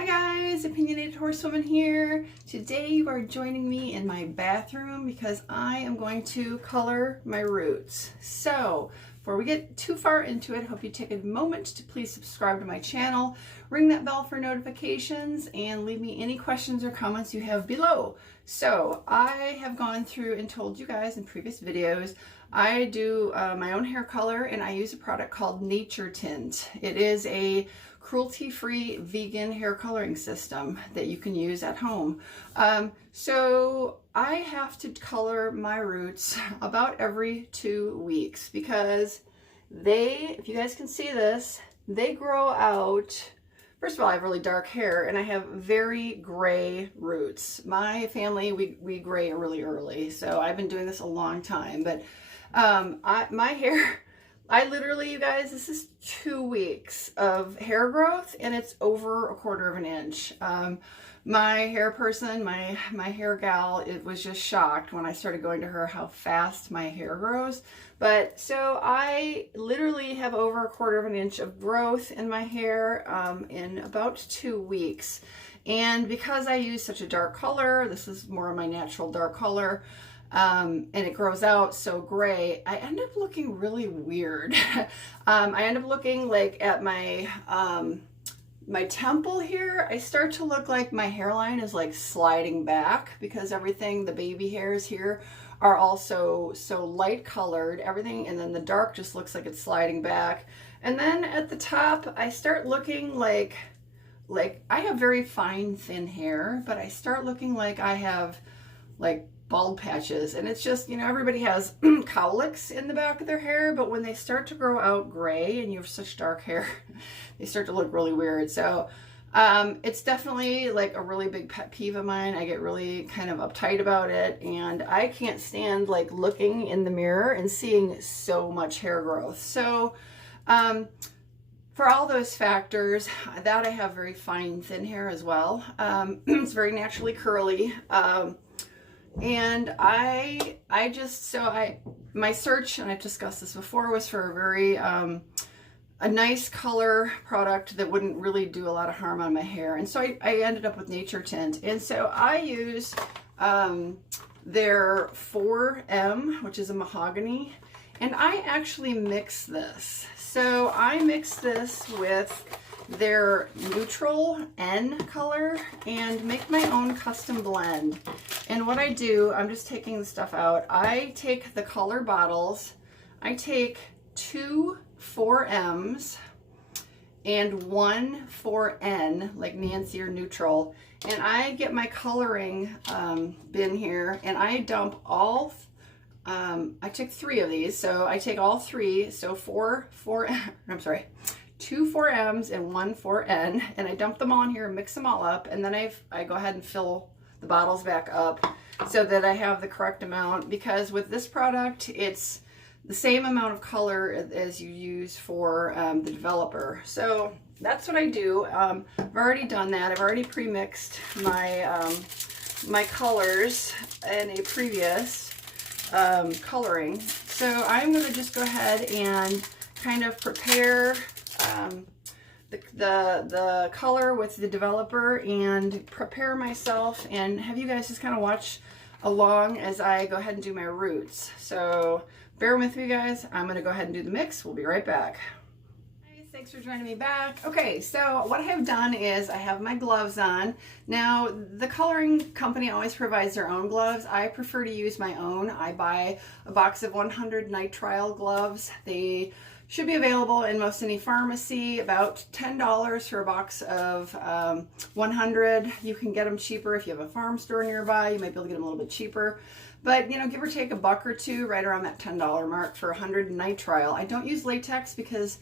Hi guys, Opinionated Horsewoman here. Today you are joining me in my bathroom because I am going to color my roots. So before we get too far into it, I hope you take a moment to please subscribe to my channel, ring that bell for notifications, and leave me any questions or comments you have below. So I have gone through and told you guys in previous videos, I do my own hair color and I use a product called Naturtint. It is a cruelty-free vegan hair coloring system that you can use at home. So I have to color my roots about every 2 weeks because they, if you guys can see this, they grow out. First of all, I have really dark hair and I have very gray roots. My family, we gray really early, so I've been doing this a long time, but my hair, I literally, you guys, this is 2 weeks of hair growth and it's over 1/4 of an inch. My hair person, my hair gal, it was just shocked when I started going to her how fast my hair grows. But so I literally have over 1/4 of an inch of growth in my hair in about 2 weeks. And because I use such a dark color, this is more of my natural dark color, and it grows out so gray, I end up looking really weird. I end up looking like at my my temple here, I start to look like my hairline is like sliding back because everything, the baby hairs here are also so light colored, everything, and then the dark just looks like it's sliding back. And then at the top, I start looking like I have very fine, thin hair, but I start looking like I have like bald patches, and it's just, you know, everybody has cowlicks in the back of their hair, but when they start to grow out gray and you have such dark hair, they start to look really weird. So it's definitely like a really big pet peeve of mine. I get really kind of uptight about it, and I can't stand like looking in the mirror and seeing so much hair growth. So for all those factors, that I have very fine, thin hair as well. It's very naturally curly. And my search, and I've discussed this before, was for a very, a nice color product that wouldn't really do a lot of harm on my hair. And so I ended up with Naturtint. And so I use their 4M, which is a mahogany, and I actually mix this. So I mix this with their neutral N color and make my own custom blend. And what I do, I'm just taking the stuff out. I take the color bottles, I take 2 4Ms and 1 4N, like Nancy or neutral, and I get my coloring bin here and I dump all, I took 3 of these, so I take all 3, so 2 4Ms and 1 4N, and I dump them all in here and mix them all up, and then I go ahead and fill the bottles back up so that I have the correct amount, because with this product it's the same amount of color as you use for the developer. So that's what I do. I've already done that. I've already pre-mixed my my colors in a previous coloring. So I'm going to just go ahead and kind of prepare the color with the developer and prepare myself and have you guys just kind of watch along as I go ahead and do my roots. So bear with me, guys. I'm going to go ahead and do the mix. We'll be right back. Hey, thanks for joining me back. Okay, so what I have done is I have my gloves on. Now, the coloring company always provides their own gloves. I prefer to use my own. I buy a box of 100 nitrile gloves. They should be available in most any pharmacy, about $10 for a box of 100. You can get them cheaper if you have a farm store nearby. You might be able to get them a little bit cheaper. But, you know, give or take $1 or $2, right around that $10 mark for 100 nitrile. I don't use latex because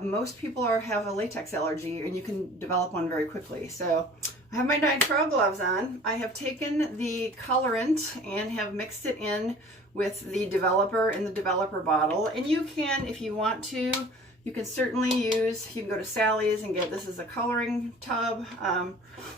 most people have a latex allergy and you can develop one very quickly. So I have my nitrile gloves on. I have taken the colorant and have mixed it in with the developer in the developer bottle. And you can, if you want to, you can certainly use, you can go to Sally's and get, this is a coloring tub.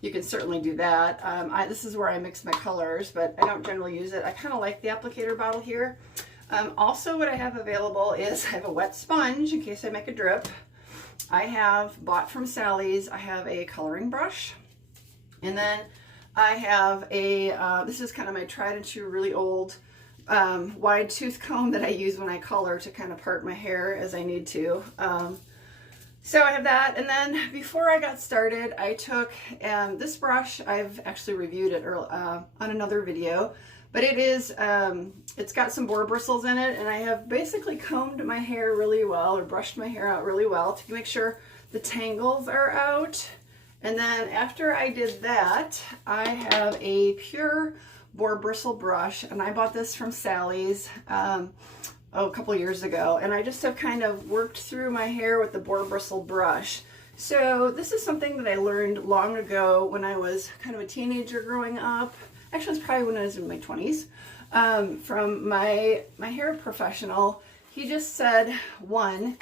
You can certainly do that. This is where I mix my colors, but I don't generally use it. I kind of like the applicator bottle here. Also what I have available is I have a wet sponge in case I make a drip. I have bought from Sally's, I have a coloring brush, and then I have a, this is kind of my tried and true, really old wide tooth comb that I use when I color to kind of part my hair as I need to. So I have that, and then before I got started, I took this brush. I've actually reviewed it on another video, but it is, it's got some boar bristles in it, and I have basically combed my hair really well, or brushed my hair out really well to make sure the tangles are out. And then after I did that, I have a pure boar bristle brush, and I bought this from Sally's a couple years ago, and I just have kind of worked through my hair with the boar bristle brush. So this is something that I learned long ago when I was kind of a teenager growing up. Actually, it's probably when I was in my 20s, from my hair professional. He just said, one,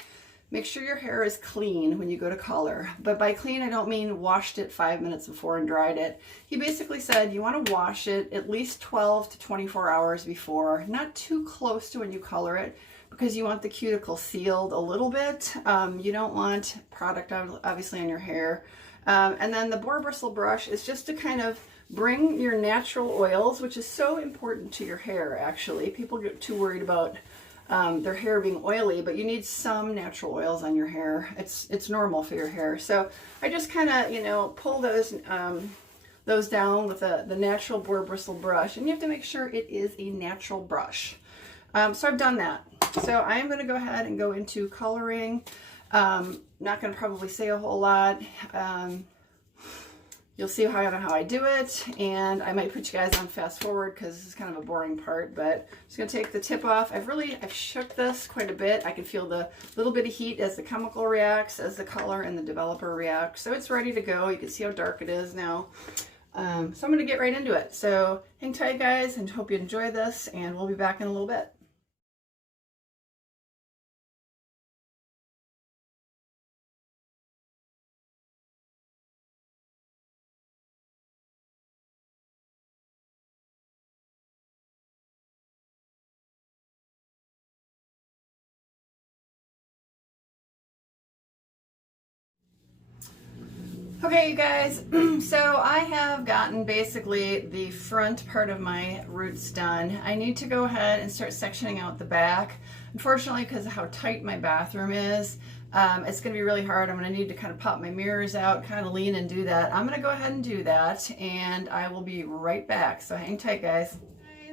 make sure your hair is clean when you go to color. But by clean, I don't mean washed it 5 minutes before and dried it. He basically said you want to wash it at least 12 to 24 hours before, not too close to when you color it, because you want the cuticle sealed a little bit. You don't want product obviously on your hair. And then the boar bristle brush is just to kind of bring your natural oils, which is so important to your hair actually. People get too worried about their hair being oily, but you need some natural oils on your hair. It's normal for your hair. So I just kind of, you know, pull those down with the natural boar bristle brush, and you have to make sure it is a natural brush. So I've done that. So I am going to go ahead and go into coloring. Not going to probably say a whole lot. You'll see how I do it, and I might put you guys on fast forward because this is kind of a boring part, but I'm just going to take the tip off. I've shook this quite a bit. I can feel the little bit of heat as the chemical reacts, as the color and the developer react. So it's ready to go. You can see how dark it is now. So I'm going to get right into it. So hang tight, guys, and hope you enjoy this, and we'll be back in a little bit. Okay, you guys, so I have gotten basically the front part of my roots done. I need to go ahead and start sectioning out the back. Unfortunately, because of how tight my bathroom is, it's going to be really hard. I'm going to need to kind of pop my mirrors out, kind of lean and do that. I'm going to go ahead and do that, and I will be right back. So hang tight, guys.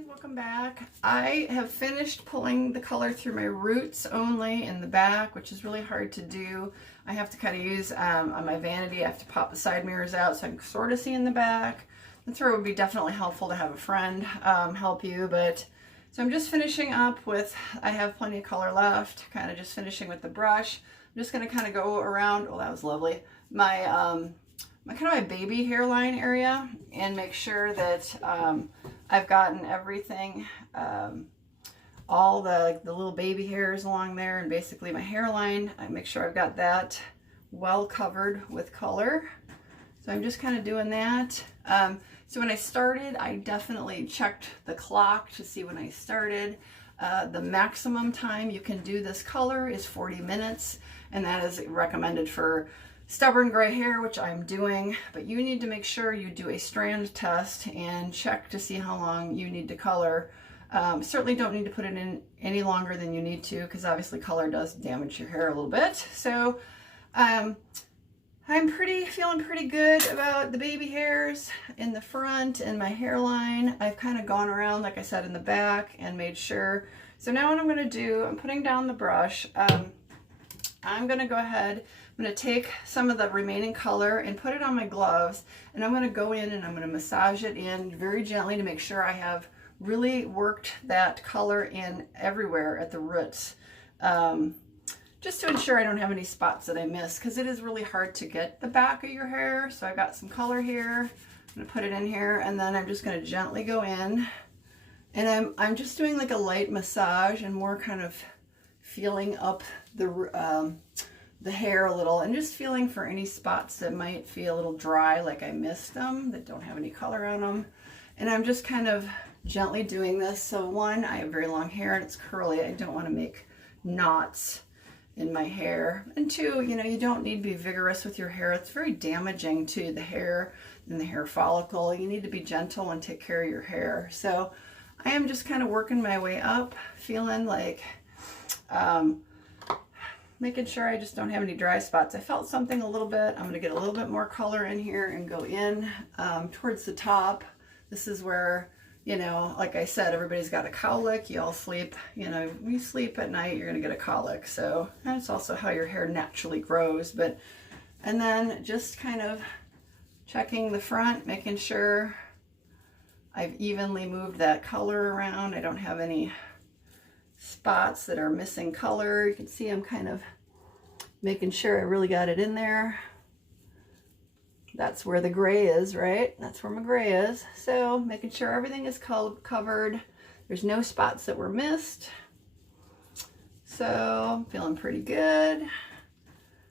Welcome back. I have finished pulling the color through my roots only in the back, which is really hard to do. I have to kind of use, on my vanity, I have to pop the side mirrors out so I can sort of see in the back. That's where it would be definitely helpful to have a friend help you. But so I'm just finishing up with, I have plenty of color left, kind of just finishing with the brush. I'm just going to kind of go around, oh, that was lovely, my my baby hairline area, and make sure that I've gotten everything, all the little baby hairs along there, and basically my hairline. I make sure I've got that well covered with color. So I'm just kind of doing that. So when I started, I definitely checked the clock to see when I started. The maximum time you can do this color is 40 minutes, and that is recommended for stubborn gray hair, which I'm doing. But you need to make sure you do a strand test and check to see how long you need to color. Certainly don't need to put it in any longer than you need to, because obviously color does damage your hair a little bit. So I'm feeling pretty good about the baby hairs in the front and my hairline. I've kind of gone around, like I said, in the back and made sure. So now what I'm going to do, I'm putting down the brush. I'm going to go ahead, I'm going to take some of the remaining color and put it on my gloves, and I'm going to go in and I'm going to massage it in very gently to make sure I have really worked that color in everywhere at the roots, just to ensure I don't have any spots that I miss, because it is really hard to get the back of your hair. So I got some color here, I'm going to put it in here, and then I'm just going to gently go in, and I'm just doing like a light massage and more kind of feeling up the hair a little, and just feeling for any spots that might feel a little dry, like I missed them, that don't have any color on them. And I'm just kind of gently doing this. So one, I have very long hair and it's curly. I don't want to make knots. in my hair. And two, you know, you don't need to be vigorous with your hair. It's very damaging to the hair and the hair follicle. You need to be gentle and take care of your hair. So I am just kind of working my way up, feeling like making sure I just don't have any dry spots. I felt something a little bit. I'm going to get a little bit more color in here and go in towards the top. This is where, you know, like I said, everybody's got a cowlick. You all sleep, you know, when you sleep at night, you're going to get a cowlick. So that's also how your hair naturally grows. But, and then just kind of checking the front, making sure I've evenly moved that color around. I don't have any spots that are missing color. You can see I'm kind of making sure I really got it in there. That's where the gray is, right? That's where my gray is. So making sure everything is covered. There's no spots that were missed. So I'm feeling pretty good.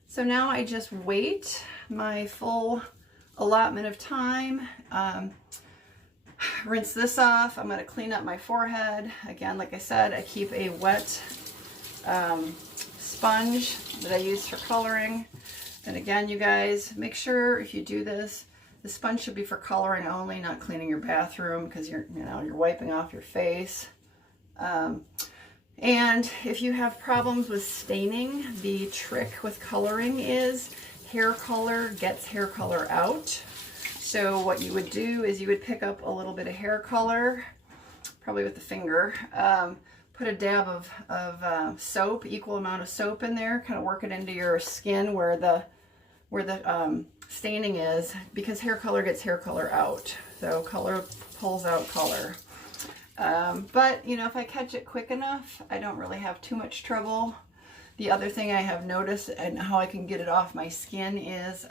So now I just wait my full allotment of time. Rinse this off. I'm going to clean up my forehead. Again, like I said, I keep a wet sponge that I use for coloring. And again, you guys, make sure if you do this, the sponge should be for coloring only, not cleaning your bathroom, because you're wiping off your face. And if you have problems with staining, the trick with coloring is hair color gets hair color out. So what you would do is you would pick up a little bit of hair color, probably with the finger, put a dab of soap, equal amount of soap in there, kind of work it into your skin where the staining is, because hair color gets hair color out. So color pulls out color. But, you know, if I catch it quick enough, I don't really have too much trouble. The other thing I have noticed and how I can get it off my skin is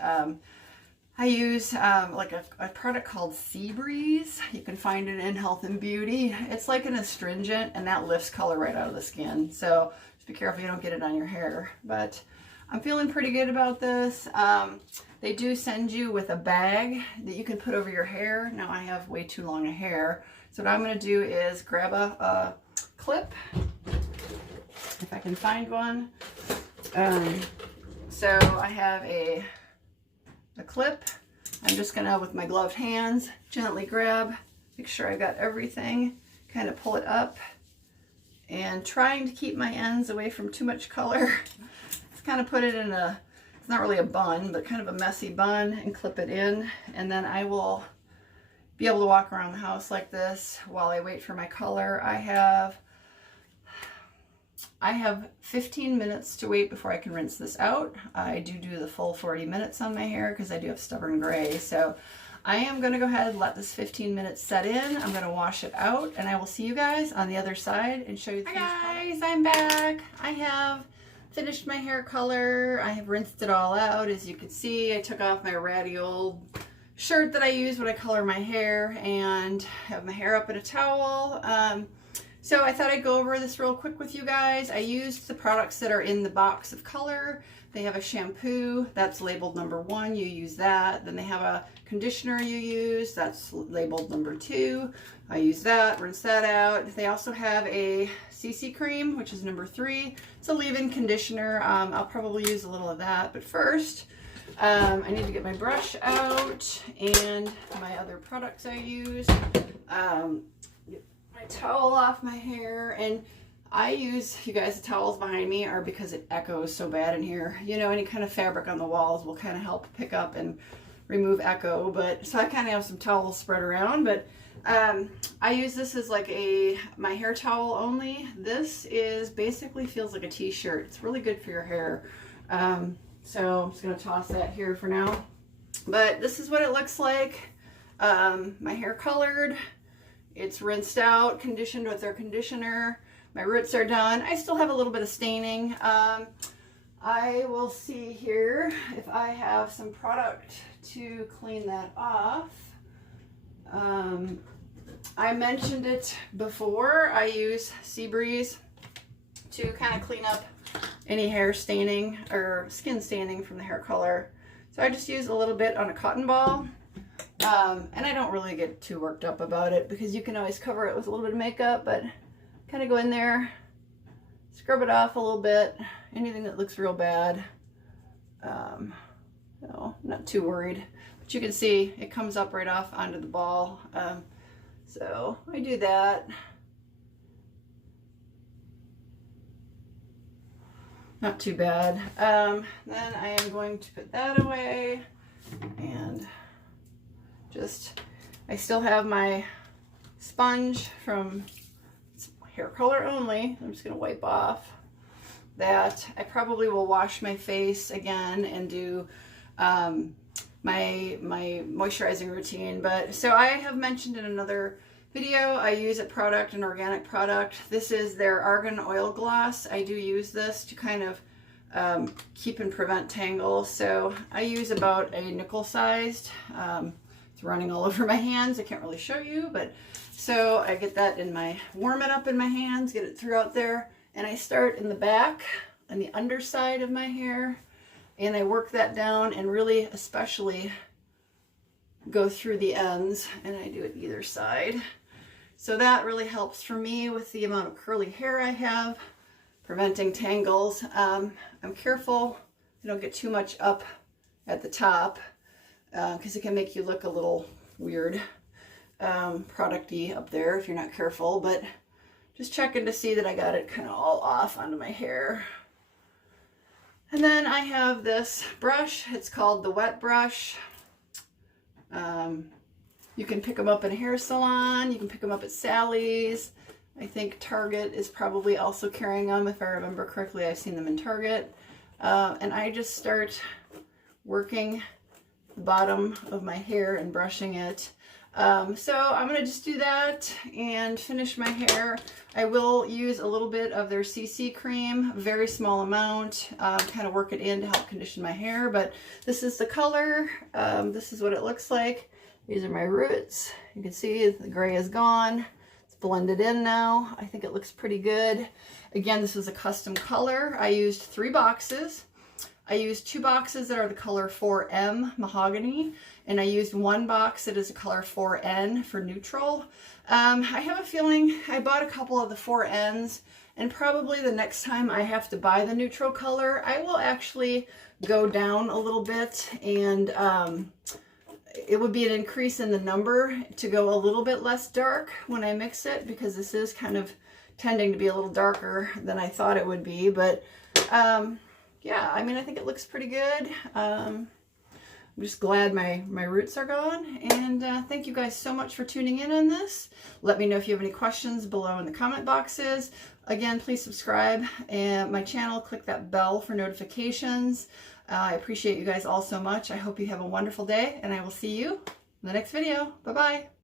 I use like a product called Sea Breeze. You can find it in Health and Beauty. It's like an astringent, and that lifts color right out of the skin. So just be careful you don't get it on your hair. But I'm feeling pretty good about this. They do send you with a bag that you can put over your hair. Now I have way too long a hair. So what I'm going to do is grab a clip, if I can find one. So I have a clip. I'm just gonna, with my gloved hands, gently grab, make sure I got everything, kind of pull it up, and trying to keep my ends away from too much color. Just kind of put it in a, it's not really a bun, but kind of a messy bun, and clip it in, and then I will be able to walk around the house like this while I wait for my color. I have 15 minutes to wait before I can rinse this out. I do the full 40 minutes on my hair because I do have stubborn gray. So I am going to go ahead and let this 15 minutes set in. I'm going to wash it out, and I will see you guys on the other side and show you the finished product. Hi guys, I'm back. I have finished my hair color. I have rinsed it all out. As you can see, I took off my ratty old shirt that I use when I color my hair and have my hair up in a towel. So I thought I'd go over this real quick with you guys. I used the products that are in the box of color. They have a shampoo that's labeled number 1, you use that. Then they have a conditioner you use, that's labeled number 2. I use that, rinse that out. They also have a CC cream, which is number 3. It's a leave-in conditioner. I'll probably use a little of that, but first, I need to get my brush out and my other products I use. Towel off my hair, and I use, you guys, the towels behind me are because it echoes so bad in here. You know, any kind of fabric on the walls will kind of help pick up and remove echo, but so I kind of have some towels spread around, but I use this as like my hair towel only. This is basically feels like a t-shirt. It's really good for your hair. So I'm just going to toss that here for now, but this is what it looks like. My hair colored. It's rinsed out, conditioned with their conditioner. My roots are done. I still have a little bit of staining. I will see here if I have some product to clean that off. I mentioned it before. I use Sea Breeze to kind of clean up any hair staining or skin staining from the hair color. So I just use a little bit on a cotton ball. And I don't really get too worked up about it because you can always cover it with a little bit of makeup, but kind of go in there, scrub it off a little bit. Anything that looks real bad. No, not too worried. But you can see it comes up right off onto the ball. So I do that. Not too bad. Then I am going to put that away, and I still have my sponge from hair color only. I'm just gonna wipe off that. I probably will wash my face again and do my moisturizing routine. But so I have mentioned in another video, I use a product, an organic product. This is their Argan Oil Gloss. I do use this to kind of keep and prevent tangles. So I use about a nickel-sized. It's running all over my hands. I can't really show you, but so I get that in my, warm it up in my hands, get it throughout there, and I start in the back and the underside of my hair, and I work that down and really especially go through the ends, and I do it either side. So that really helps for me with the amount of curly hair I have, preventing tangles. I'm careful I don't get too much up at the top because it can make you look a little weird, product-y up there if you're not careful, but just checking to see that I got it kind of all off onto my hair. And then I have this brush. It's called the Wet Brush. You can pick them up in a hair salon. You can pick them up at Sally's. I think Target is probably also carrying them. If I remember correctly, I've seen them in Target. And I just start working the bottom of my hair and brushing it. So I'm going to just do that and finish my hair. I will use a little bit of their CC cream, very small amount, kind of work it in to help condition my hair. But this is the color. This is what it looks like. These are my roots. You can see the gray is gone. It's blended in now. I think it looks pretty good. Again, this is a custom color. I used 3 boxes. I used 2 boxes that are the color 4M mahogany, and I used 1 box that is a color 4N for neutral. I have a feeling I bought a couple of the 4Ns, and probably the next time I have to buy the neutral color, I will actually go down a little bit, and it would be an increase in the number to go a little bit less dark when I mix it, because this is kind of tending to be a little darker than I thought it would be. But yeah, I mean, I think it looks pretty good. I'm just glad my roots are gone. And thank you guys so much for tuning in on this. Let me know if you have any questions below in the comment boxes. Again, please subscribe and my channel, click that bell for notifications. I appreciate you guys all so much. I hope you have a wonderful day, and I will see you in the next video. Bye-bye.